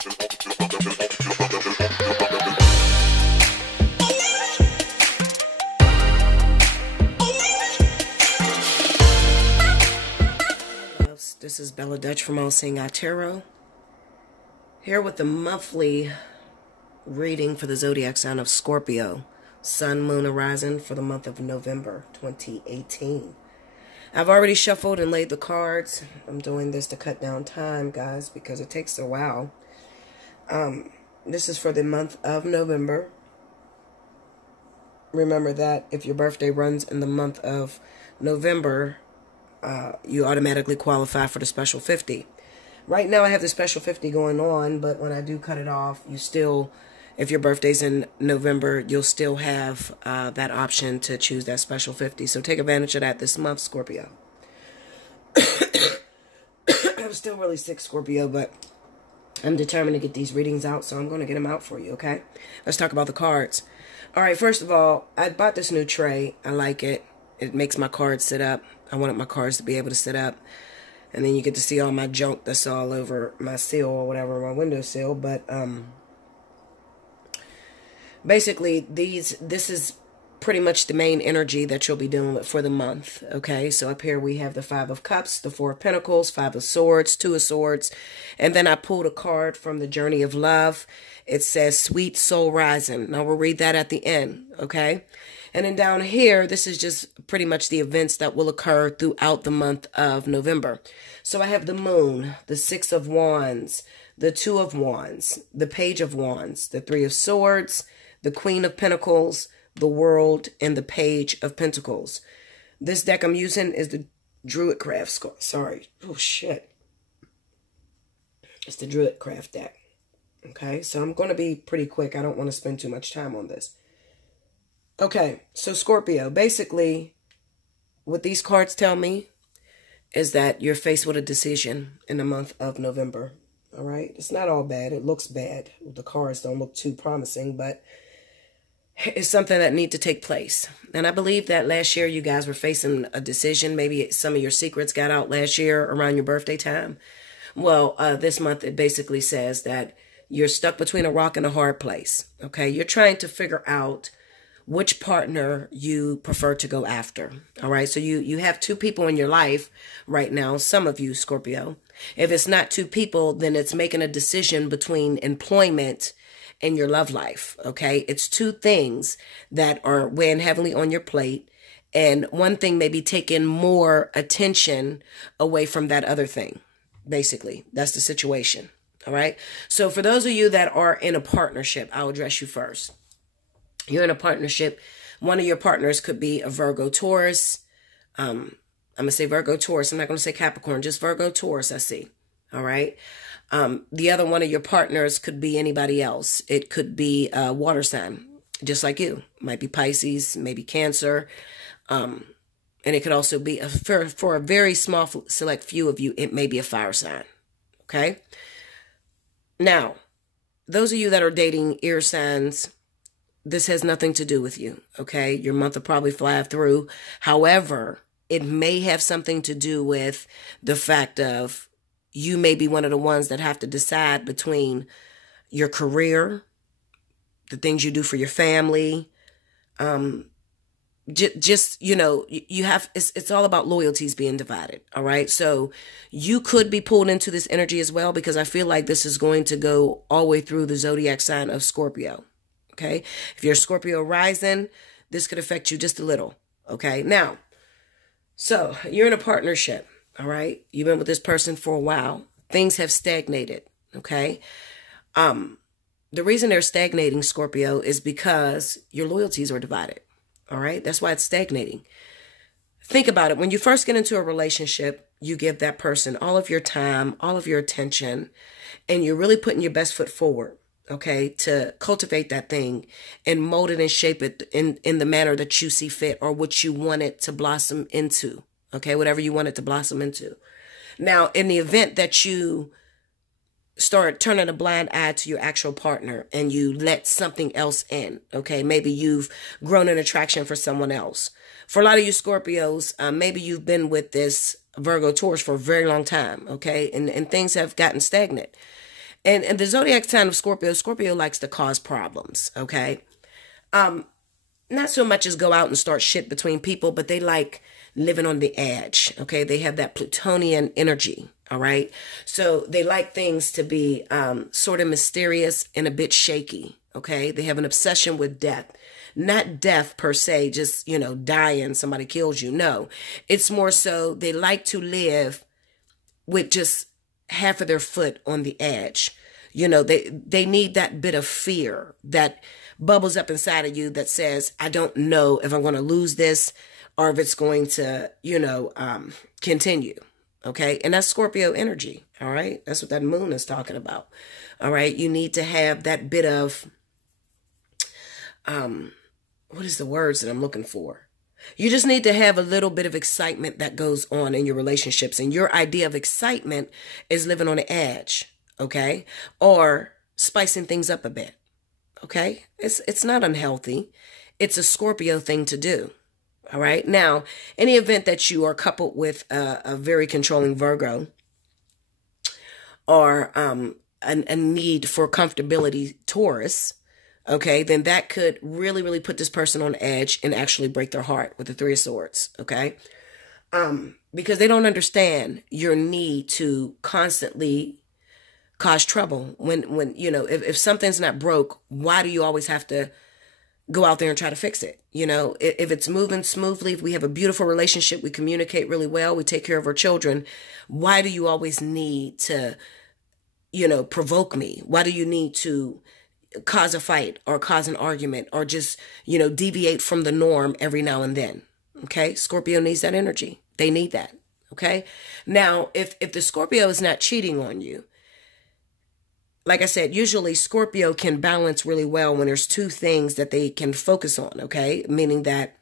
This is Bella Dutch from Allseeingeyetarot, here with the monthly reading for the zodiac sign of Scorpio, Sun, Moon, Horizon for the month of November 2018. I've already shuffled and laid the cards. I'm doing this to cut down time, guys, because it takes a while. This is for the month of November. Remember that if your birthday runs in the month of November, you automatically qualify for the special 50. Right now I have the special 50 going on, but when I do cut it off, you still, if your birthday's in November, you'll still have that option to choose that special 50. So take advantage of that this month, Scorpio. I'm still really sick, Scorpio, but I'm determined to get these readings out, so I'm going to get them out for you, okay? Let's talk about the cards. All right, first of all, I bought this new tray. I like it. It makes my cards sit up. I wanted my cards to be able to sit up. And then you get to see all my junk that's all over my sill or whatever, my windowsill. But basically, this is pretty much the main energy that you'll be dealing with for the month. Okay, so up here we have the 5 of Cups, the 4 of Pentacles, 5 of Swords, 2 of Swords. And then I pulled a card from the Journey of Love. It says Sweet Soul Rising. Now we'll read that at the end, okay? And then down here, this is just pretty much the events that will occur throughout the month of November. So I have the Moon, the 6 of Wands, the 2 of Wands, the Page of Wands, the 3 of Swords, the Queen of Pentacles, the World, and the Page of Pentacles. This deck I'm using is the Druidcraft. Sorry. Oh, shit. It's the Druidcraft deck. Okay, so I'm going to be pretty quick. I don't want to spend too much time on this. Okay, so Scorpio, basically, what these cards tell me is that you're faced with a decision in the month of November, all right? It's not all bad. It looks bad. The cards don't look too promising, but it's something that needs to take place. And I believe that last year you guys were facing a decision. Maybe some of your secrets got out last year around your birthday time. Well, this month it basically says that you're stuck between a rock and a hard place, okay? You're trying to figure out which partner you prefer to go after. All right. So you have 2 people in your life right now. Some of you, Scorpio. If it's not 2 people, then it's making a decision between employment and your love life. Okay. It's 2 things that are weighing heavily on your plate. And one thing may be taking more attention away from that other thing. Basically, that's the situation. All right. So for those of you that are in a partnership, I'll address you first. You're in a partnership. One of your partners could be a Virgo Taurus. I'm going to say Virgo Taurus. I'm not going to say Capricorn, just Virgo Taurus, I see. All right. The other one of your partners could be anybody else. It could be a water sign, just like you. Might be Pisces, maybe Cancer. And it could also be, for a very small select few of you, it may be a fire sign. Okay. Now, those of you that are dating air signs, this has nothing to do with you, okay? Your month will probably fly through. However, it may have something to do with the fact of you may be one of the ones that have to decide between your career, the things you do for your family. Just you know, you have, it's all about loyalties being divided, all right? So you could be pulled into this energy as well, because I feel like this is going to go all the way through the zodiac sign of Scorpio. Okay, if you're Scorpio rising, this could affect you just a little. Okay, now, so you're in a partnership. All right, you've been with this person for a while. Things have stagnated. Okay, the reason they're stagnating, Scorpio, is because your loyalties are divided. All right, that's why it's stagnating. Think about it. When you first get into a relationship, you give that person all of your time, all of your attention, and you're really putting your best foot forward. Okay, to cultivate that thing and mold it and shape it in the manner that you see fit, or what you want it to blossom into. Okay, whatever you want it to blossom into. Now, in the event that you start turning a blind eye to your actual partner and you let something else in, okay, maybe you've grown an attraction for someone else. For a lot of you Scorpios, maybe you've been with this Virgo Taurus for a very long time, okay, and things have gotten stagnant. And the zodiac sign of Scorpio, Scorpio likes to cause problems, okay? Not so much as go out and start shit between people, but they like living on the edge, okay? They have that Plutonian energy, all right? So they like things to be sort of mysterious and a bit shaky, okay? They have an obsession with death. Not death per se, just, dying, somebody kills you. No, it's more so they like to live with just half of their foot on the edge. They need that bit of fear that bubbles up inside of you that says, I don't know if I'm going to lose this or if it's going to, continue. Okay. And that's Scorpio energy. All right. That's what that moon is talking about. All right. You need to have that bit of, what is the words that I'm looking for? You just need to have a little bit of excitement that goes on in your relationships. And your idea of excitement is living on the edge, okay? Or spicing things up a bit, okay? It's not unhealthy. It's a Scorpio thing to do, all right? Now, any event that you are coupled with a very controlling Virgo or a need for comfortability Taurus, okay, then that could really, really put this person on edge and actually break their heart with the Three of Swords, okay? Because they don't understand your need to constantly cause trouble. When if something's not broke, why do you always have to go out there and try to fix it? If it's moving smoothly, if we have a beautiful relationship, we communicate really well, we take care of our children, why do you always need to, provoke me? Why do you need to cause a fight or cause an argument or just, deviate from the norm every now and then? Okay. Scorpio needs that energy. They need that. Okay. Now, if the Scorpio is not cheating on you, like I said, usually Scorpio can balance really well when there's two things that they can focus on. Okay. Meaning that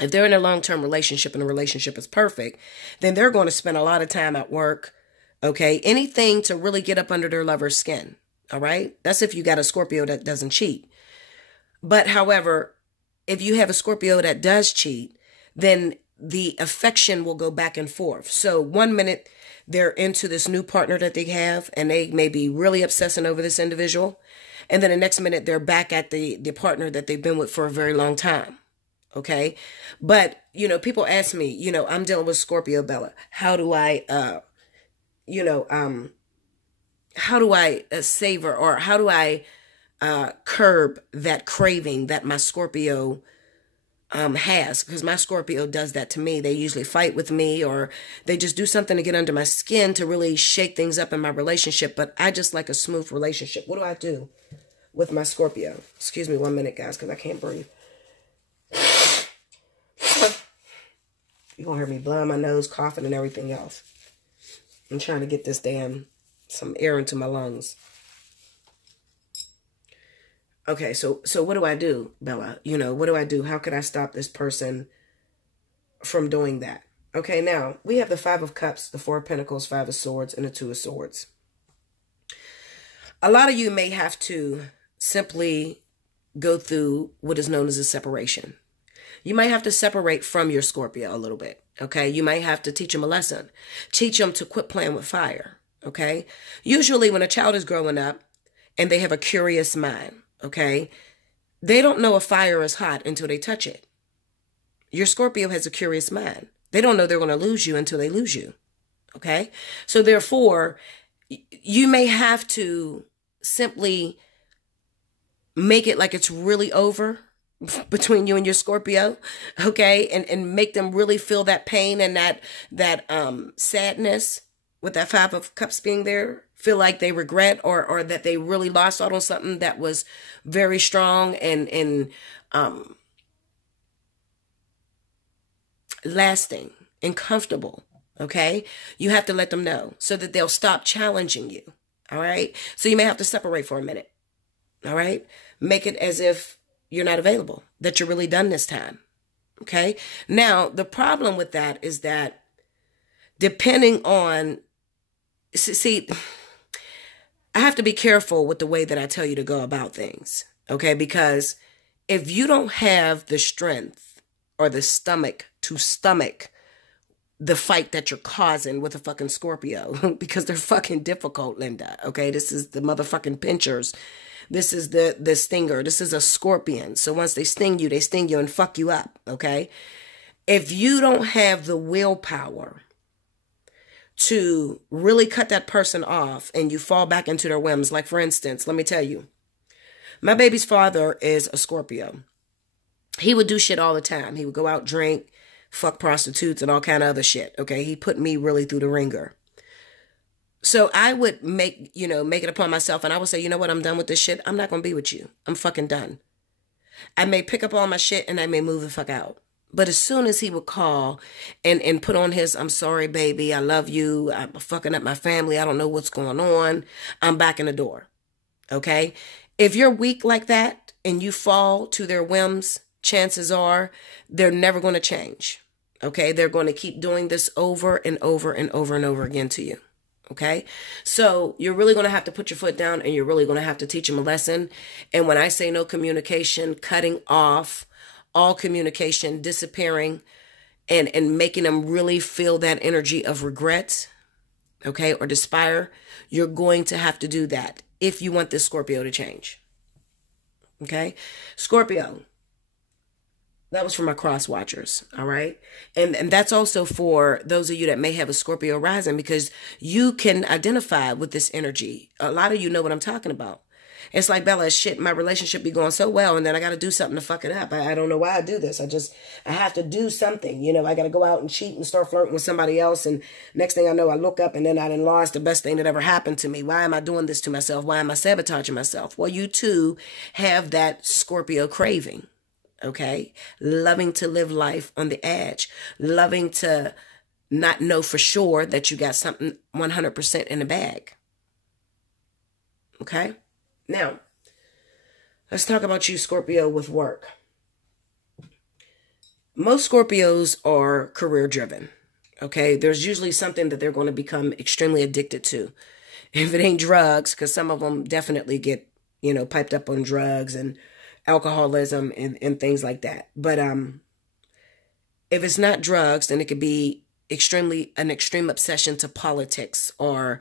if they're in a long-term relationship and the relationship is perfect, then they're going to spend a lot of time at work. Okay. Anything to really get up under their lover's skin. All right. That's if you got a Scorpio that doesn't cheat. But however, if you have a Scorpio that does cheat, then the affection will go back and forth. So 1 minute they're into this new partner that they have and they may be really obsessing over this individual. And then the next minute they're back at the partner that they've been with for a very long time. Okay. But, people ask me, I'm dealing with Scorpio, Bella. How do I, how do I savor or how do I curb that craving that my Scorpio has? Because my Scorpio does that to me. They usually fight with me or they just do something to get under my skin to really shake things up in my relationship. But I just like a smooth relationship. What do I do with my Scorpio? Excuse me 1 minute, guys, because I can't breathe. You're going to hear me blowing my nose, coughing, and everything else. I'm trying to get this some air into my lungs. Okay, so what do I do, Bella? What do I do? How could I stop this person from doing that? Okay, now, we have the Five of Cups, the Four of Pentacles, Five of Swords, and the Two of Swords. A lot of you may have to simply go through what is known as a separation. You might have to separate from your Scorpio a little bit, okay? You might have to teach them a lesson. Teach them to quit playing with fire. Okay. Usually when a child is growing up and they have a curious mind, okay, they don't know a fire is hot until they touch it. Your Scorpio has a curious mind. They don't know they're going to lose you until they lose you. Okay. So therefore, you may have to simply make it like it's really over between you and your Scorpio. Okay. And make them really feel that pain and that sadness. With that Five of Cups being there, feel like they regret or that they really lost out on something that was very strong and lasting and comfortable, okay? You have to let them know so that they'll stop challenging you, all right? So you may have to separate for a minute, all right? Make it as if you're not available, that you're really done this time, okay? Now, the problem with that is that depending on, see, I have to be careful with the way that I tell you to go about things, okay? Because if you don't have the strength or the stomach to stomach the fight that you're causing with a fucking Scorpio because they're fucking difficult, Linda. Okay, this is the motherfucking pinchers. This is the stinger. This is a scorpion. So once they sting you and fuck you up. Okay, if you don't have the willpower to really cut that person off and you fall back into their whims, like for instance, let me tell you, my baby's father is a Scorpio. He would do shit all the time. He would go out, drink, fuck prostitutes and all kind of other shit. Okay. He put me really through the ringer. So I would make it upon myself and I would say, you know what? I'm done with this shit. I'm not going to be with you. I'm fucking done. I may pick up all my shit and I may move the fuck out. But as soon as he would call and put on his, I'm sorry, baby. I love you. I'm fucking up my family. I don't know what's going on. I'm back in the door. Okay. If you're weak like that and you fall to their whims, chances are they're never going to change. Okay. They're going to keep doing this over and over and over and over again to you. Okay. So you're really going to have to put your foot down and you're really going to have to teach them a lesson. And when I say no communication, cutting off all communication, disappearing and making them really feel that energy of regret. Okay. Or despair. You're going to have to do that if you want this Scorpio to change. Okay. Scorpio. That was for my cross watchers. All right. And that's also for those of you that may have a Scorpio rising because you can identify with this energy. A lot of you know what I'm talking about. It's like, Bella, shit, my relationship be going so well and then I got to do something to fuck it up. I don't know why I do this. I have to do something. I got to go out and cheat and start flirting with somebody else. And next thing I know, I look up and then I done lost the best thing that ever happened to me. Why am I doing this to myself? Why am I sabotaging myself? Well, you too have that Scorpio craving. Okay. Loving to live life on the edge, loving to not know for sure that you got something 100% in the bag. Okay. Now let's talk about you, Scorpio, with work. Most Scorpios are career driven. Okay. There's usually something that they're going to become extremely addicted to. If it ain't drugs, because some of them definitely get, piped up on drugs and alcoholism and things like that. But if it's not drugs, then it could be an extreme obsession to politics or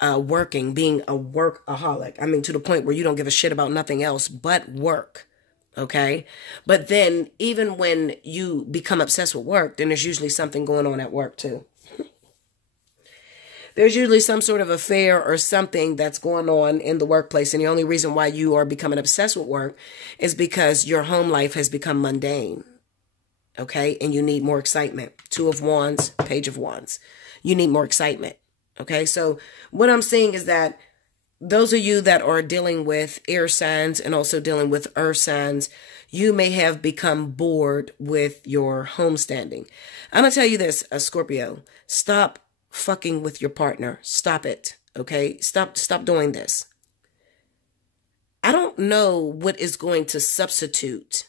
working, being a workaholic. I mean, to the point where you don't give a shit about nothing else but work. Okay. But then even when you become obsessed with work, then there's usually something going on at work too. There's usually some sort of affair or something that's going on in the workplace. And the only reason why you are becoming obsessed with work is because your home life has become mundane. Okay. And you need more excitement. 2 of Wands, Page of Wands. You need more excitement. Okay. So what I'm saying is that those of you that are dealing with air signs and also dealing with earth signs, you may have become bored with your homestanding. I'm going to tell you this, Scorpio, stop fucking with your partner. Stop it. Okay. Stop doing this. I don't know what is going to substitute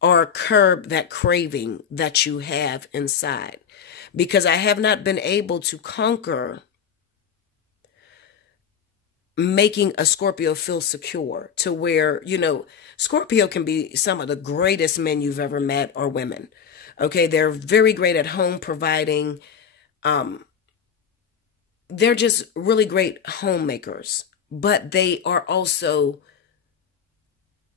or curb that craving that you have inside, because I have not been able to conquer making a Scorpio feel secure to where, Scorpio can be some of the greatest men you've ever met or women. Okay. They're very great at home providing. They're just really great homemakers, but they are also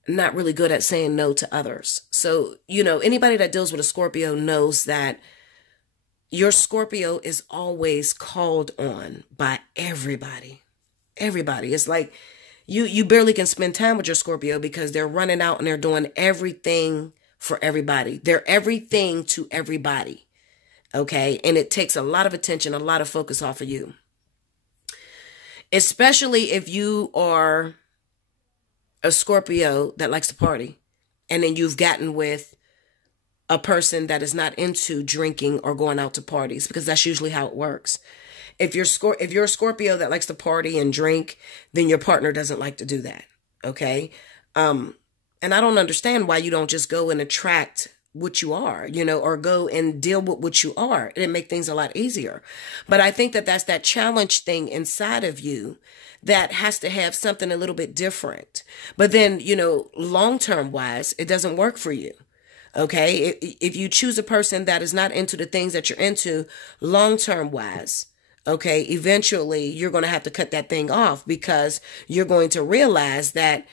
not really good at saying no to others. So, anybody that deals with a Scorpio knows that your Scorpio is always called on by everybody. Everybody. It's like you barely can spend time with your Scorpio because they're running out and they're doing everything for everybody. They're everything to everybody. Okay. And it takes a lot of attention, a lot of focus off of you. Especially if you are a Scorpio that likes to party and then you've gotten with a person that is not into drinking or going out to parties, because that's usually how it works. If you're a Scorpio that likes to party and drink, then your partner doesn't like to do that. Okay. And I don't understand why you don't just go and attract what you are, or go and deal with what you are. It'd make things a lot easier. But I think that that's that challenge thing inside of you that has to have something a little bit different. But then, long-term wise, it doesn't work for you. Okay. If you choose a person that is not into the things that you're into long-term wise, okay, eventually you're going to have to cut that thing off, because you're going to realize that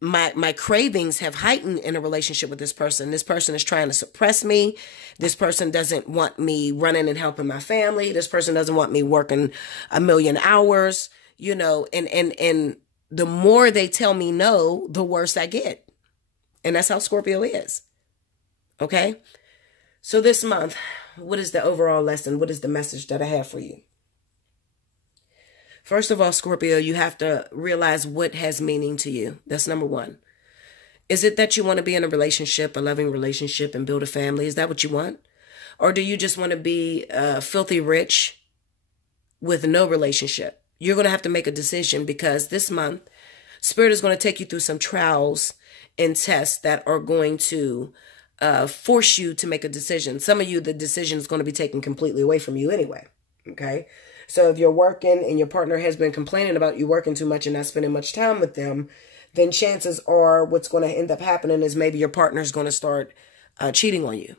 my cravings have heightened in a relationship with this person. This person is trying to suppress me. This person doesn't want me running and helping my family. This person doesn't want me working 1,000,000 hours, and the more they tell me no, the worse I get. And that's how Scorpio is. Okay. So this month, what is the overall lesson? What is the message that I have for you? First of all, Scorpio, you have to realize what has meaning to you. That's number one. Is it that you want to be in a relationship, a loving relationship, and build a family? Is that what you want? Or do you just want to be filthy rich with no relationship? You're going to have to make a decision, because this month, Spirit is going to take you through some trials and tests that are going to force you to make a decision. Some of you, the decision is going to be taken completely away from you anyway. Okay. So if you're working and your partner has been complaining about you working too much and not spending much time with them, then chances are what's going to end up happening is maybe your partner is going to start cheating on you.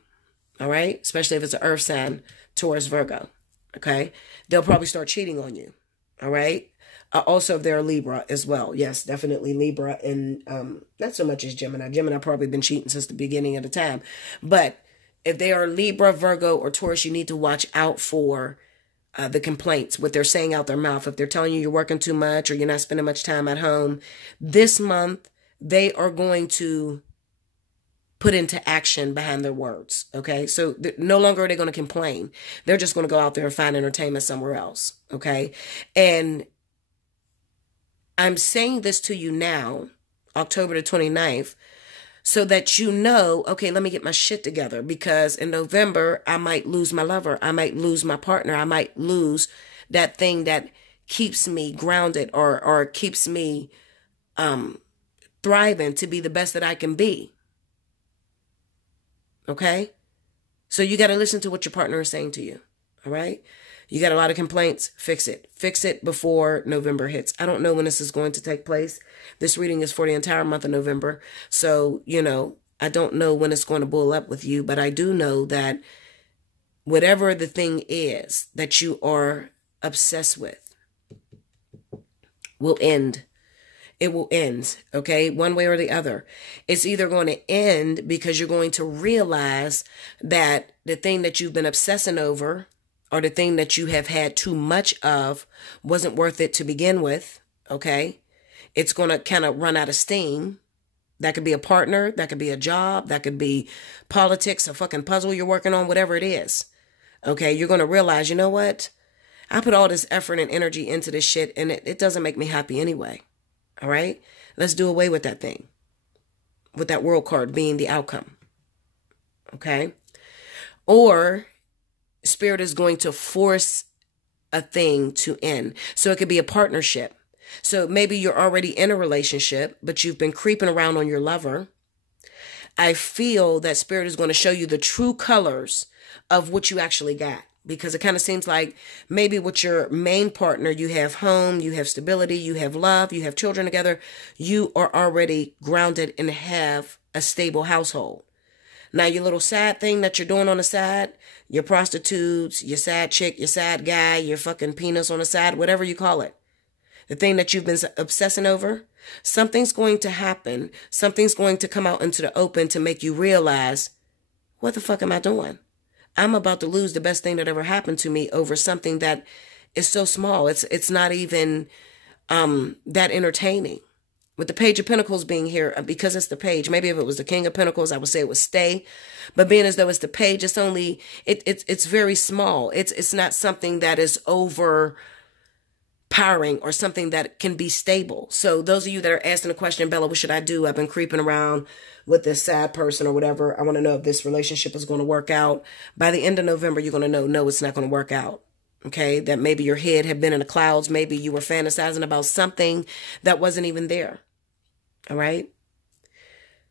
All right. Especially if it's an earth sign, Taurus, Virgo. Okay. They'll probably start cheating on you. All right. Also, if they're a Libra as well. Yes, definitely Libra. And not so much as Gemini. Gemini probably been cheating since the beginning of the time. But if they are Libra, Virgo, or Taurus, you need to watch out for the complaints, what they're saying out their mouth. If they're telling you you're working too much or you're not spending much time at home, this month, they are going to put into action behind their words. Okay. So no longer are they going to complain. They're just going to go out there and find entertainment somewhere else. Okay. And I'm saying this to you now, October the 29th, so that you know, okay, let me get my shit together, because in November, I might lose my lover. I might lose my partner. I might lose that thing that keeps me grounded or keeps me thriving to be the best that I can be. Okay? So you got to listen to what your partner is saying to you. All right? You got a lot of complaints. Fix it. Fix it before November hits. I don't know when this is going to take place. This reading is for the entire month of November. So, I don't know when it's going to bull up with you, but I do know that whatever the thing is that you are obsessed with will end. It will end, okay? One way or the other. It's either going to end because you're going to realize that the thing that you've been obsessing over, or the thing that you have had too much of, wasn't worth it to begin with, okay? It's going to kind of run out of steam. That could be a partner. That could be a job. That could be politics, a fucking puzzle you're working on, whatever it is. Okay, you're going to realize, you know what? I put all this effort and energy into this shit, and it doesn't make me happy anyway. All right? Let's do away with that thing. With that world card being the outcome. Okay? Or Spirit is going to force a thing to end. So it could be a partnership. So maybe you're already in a relationship, but you've been creeping around on your lover. I feel that Spirit is going to show you the true colors of what you actually got. Because it kind of seems like maybe with your main partner, you have home, you have stability, you have love, you have children together. You are already grounded and have a stable household. Now, your little side thing that you're doing on the side, your prostitutes, your side chick, your side guy, your fucking penis on the side, whatever you call it, the thing that you've been obsessing over, something's going to happen. Something's going to come out into the open to make you realize, what the fuck am I doing? I'm about to lose the best thing that ever happened to me over something that is so small. It's not even that entertaining. With the Page of Pentacles being here, because it's the Page, maybe if it was the King of Pentacles, I would say it would stay. But being as though it's the Page, it's only, it's very small. It's not something that is overpowering or something that can be stable. So those of you that are asking the question, Bella, what should I do? I've been creeping around with this sad person or whatever. I want to know if this relationship is going to work out. By the end of November, you're going to know, no, it's not going to work out. Okay, that maybe your head had been in the clouds. Maybe you were fantasizing about something that wasn't even there. All right.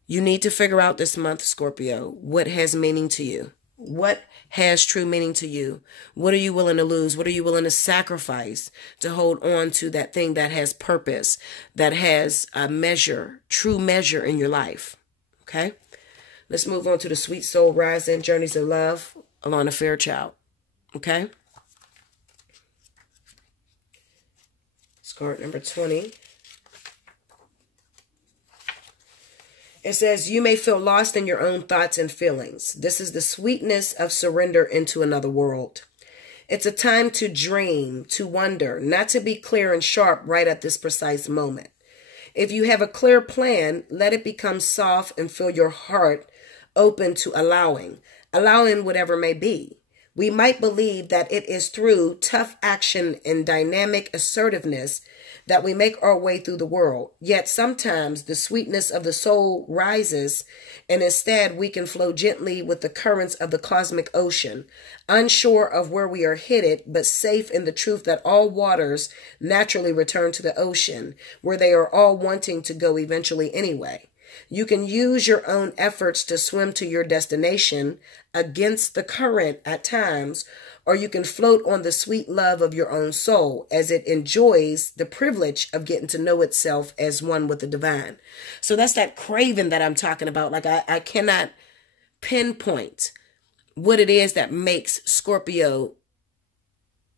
You need to figure out this month, Scorpio, what has meaning to you? What has true meaning to you? What are you willing to lose? What are you willing to sacrifice to hold on to that thing that has purpose, that has a measure, true measure in your life? Okay. Let's move on to the Sweet Soul Rising, Journeys of Love, Alana Fairchild. Okay? It's card number 20. It says, you may feel lost in your own thoughts and feelings. This is the sweetness of surrender into another world. It's a time to dream, to wonder, not to be clear and sharp right at this precise moment. If you have a clear plan, let it become soft and fill your heart open to allowing whatever may be. We might believe that it is through tough action and dynamic assertiveness that we make our way through the world. Yet sometimes the sweetness of the soul rises, and instead we can flow gently with the currents of the cosmic ocean, unsure of where we are headed, but safe in the truth that all waters naturally return to the ocean, where they are all wanting to go eventually anyway. You can use your own efforts to swim to your destination against the current at times, or you can float on the sweet love of your own soul as it enjoys the privilege of getting to know itself as one with the divine. So that's that craving that I'm talking about. Like I cannot pinpoint what it is that makes Scorpio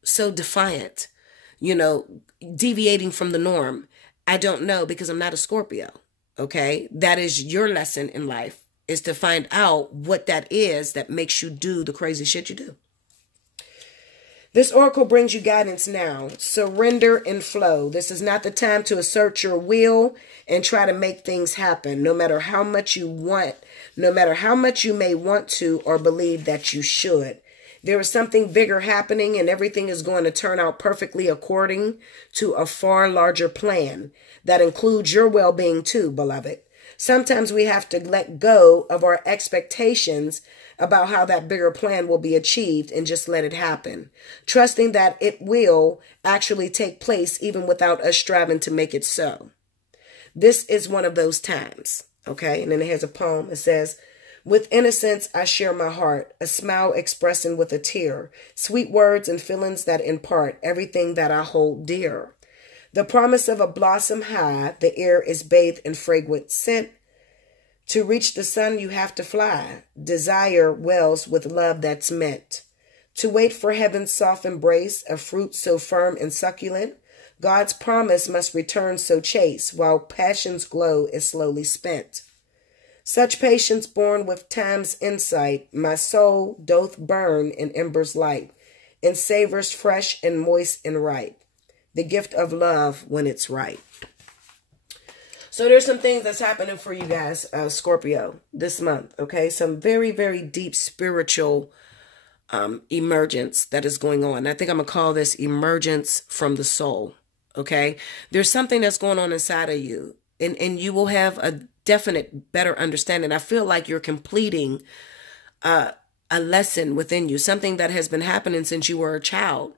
so defiant, deviating from the norm. I don't know, because I'm not a Scorpio. Okay, that is your lesson in life, is to find out what that is that makes you do the crazy shit you do. This oracle brings you guidance now. Surrender and flow. This is not the time to assert your will and try to make things happen, no matter how much you want, no matter how much you may want to or believe that you should. There is something bigger happening, and everything is going to turn out perfectly according to a far larger plan that includes your well-being too, beloved. Sometimes we have to let go of our expectations about how that bigger plan will be achieved and just let it happen, trusting that it will actually take place even without us striving to make it so. This is one of those times, okay? And then it has a poem. It says, with innocence, I share my heart, a smile expressing with a tear, sweet words and feelings that impart everything that I hold dear. The promise of a blossom high, the air is bathed in fragrant scent. To reach the sun, you have to fly. Desire wells with love that's meant. To wait for heaven's soft embrace, a fruit so firm and succulent. God's promise must return so chaste, while passion's glow is slowly spent. Such patience born with time's insight, my soul doth burn in embers light, and savors fresh and moist and ripe. The gift of love when it's right. So there's some things that's happening for you guys, Scorpio, this month, okay? Some very, very deep spiritual emergence that is going on. I think I'm going to call this emergence from the soul, okay? There's something that's going on inside of you, and you will have a definite better understanding. I feel like you're completing a lesson within you, something that has been happening since you were a child.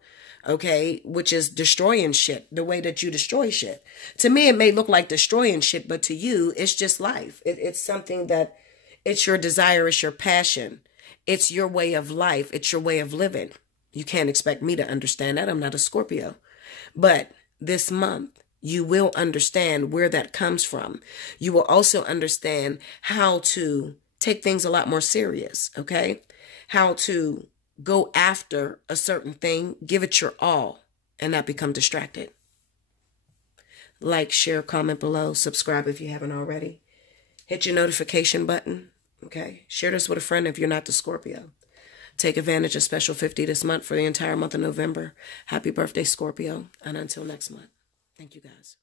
Okay, which is destroying shit, the way that you destroy shit. To me, it may look like destroying shit, but to you, it's just life. It's something that, it's your desire, it's your passion. It's your way of life. It's your way of living. You can't expect me to understand that. I'm not a Scorpio. But this month, you will understand where that comes from. You will also understand how to take things a lot more serious, okay? How to go after a certain thing, give it your all, and not become distracted. Like, share, comment below, subscribe if you haven't already. Hit your notification button, okay? Share this with a friend if you're not the Scorpio. Take advantage of Special 50 this month for the entire month of November. Happy birthday, Scorpio, and until next month. Thank you, guys.